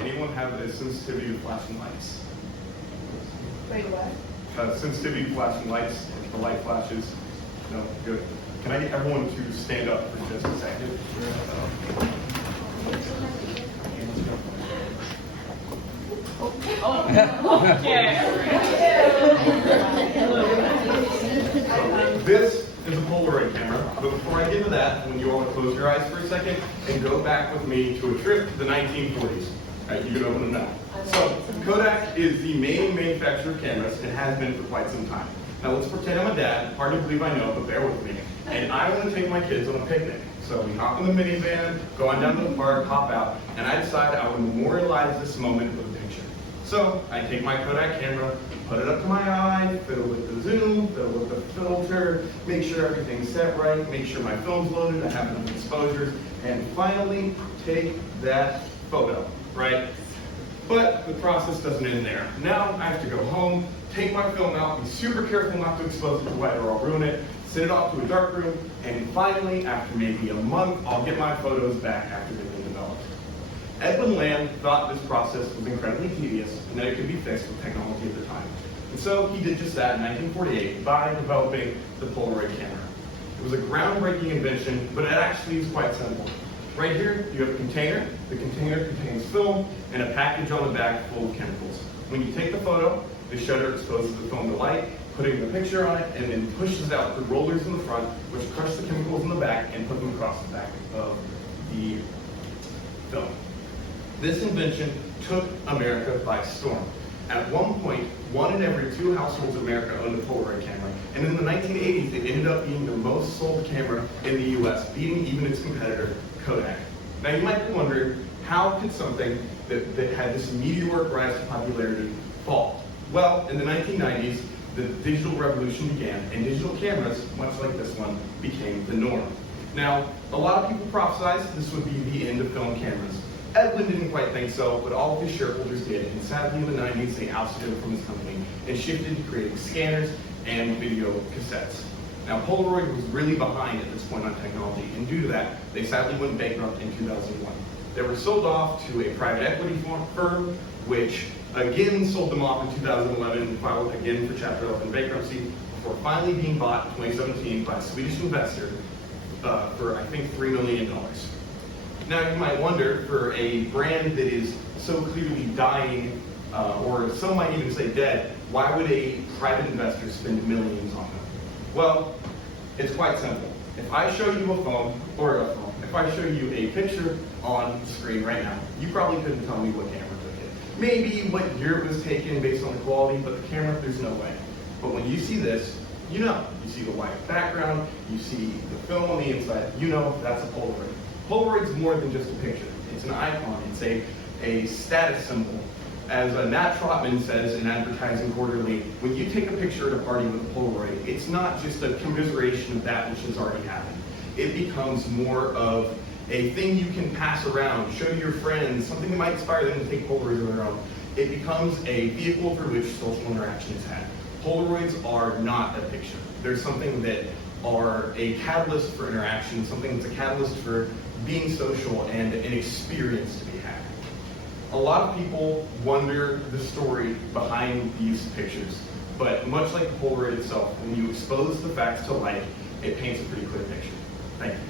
anyone have a sensitivity to flashing lights? Wait, what? Sensitivity to flashing lights, if the light flashes. No, good. Can I get everyone to stand up for just a second? This is a Polaroid camera, but before I get into that, when you all close your eyes for a second and go back with me to a trip to the 1940s. All right, you can open them now. So, Kodak is the main manufacturer of cameras and has been for quite some time. Now let's pretend I'm a dad, hard to believe I know, but bear with me. And I want to take my kids on a picnic. So we hop in the minivan, go on down to the park, hop out, and I decide I would memorialize this moment with a picture. So I take my Kodak camera, put it up to my eye, fiddle with the zoom, fiddle with the filter, make sure everything's set right, make sure my film's loaded, I have enough exposures, and finally take that photo, right? But the process doesn't end there. Now I have to go home, take my film out, be super careful not to expose it to light or I'll ruin it, send it off to a dark room, and finally, after maybe a month, I'll get my photos back after they've been developed. Edwin Land thought this process was incredibly tedious and that it could be fixed with technology at the time. And so he did just that in 1948 by developing the Polaroid camera. It was a groundbreaking invention, but it actually is quite simple. Right here, you have a container. The container contains film and a package on the back full of chemicals. When you take the photo, the shutter exposes the film to light, putting the picture on it, and then pushes out the rollers in the front, which crush the chemicals in the back and put them across the back of the film. This invention took America by storm. At one point, 1 in every 2 households in America owned a Polaroid camera. And in the 1980s, it ended up being the most sold camera in the US, beating even its competitor, Kodak. Now you might be wondering, how could something that had this meteoric rise to popularity fall? Well, in the 1990s, the digital revolution began, and digital cameras, much like this one, became the norm. Now, a lot of people prophesized this would be the end of film cameras. Edwin didn't quite think so, but all of his shareholders did, and sadly in the 90s they ousted him from his company and shifted to creating scanners and video cassettes. Now Polaroid was really behind at this point on technology, and due to that, they sadly went bankrupt in 2001. They were sold off to a private equity firm, which again sold them off in 2011 and filed again for Chapter 11 bankruptcy, before finally being bought in 2017 by a Swedish investor for I think $3 million. Now you might wonder, for a brand that is so clearly dying, or some might even say dead, why would a private investor spend millions on them? Well, it's quite simple. If I show you if I show you a picture on the screen right now, you probably couldn't tell me what camera took it. Maybe what year it was taken based on the quality, but the camera, there's no way. But when you see this, you know. You see the white background, you see the film on the inside, you know that's a Polaroid. Polaroid's more than just a picture. It's an icon. It's a status symbol. As Nat Trotman says in Advertising Quarterly, when you take a picture at a party with a Polaroid, it's not just a commiseration of that which has already happened. It becomes more of a thing you can pass around, show your friends, something that might inspire them to take Polaroids of their own. It becomes a vehicle through which social interaction is had. Polaroids are not a picture. They're something that are a catalyst for interaction, something that's a catalyst for being social and an experience to be had. A lot of people wonder the story behind these pictures, but much like the Polaroid itself, when you expose the facts to light, it paints a pretty clear picture. Thank you.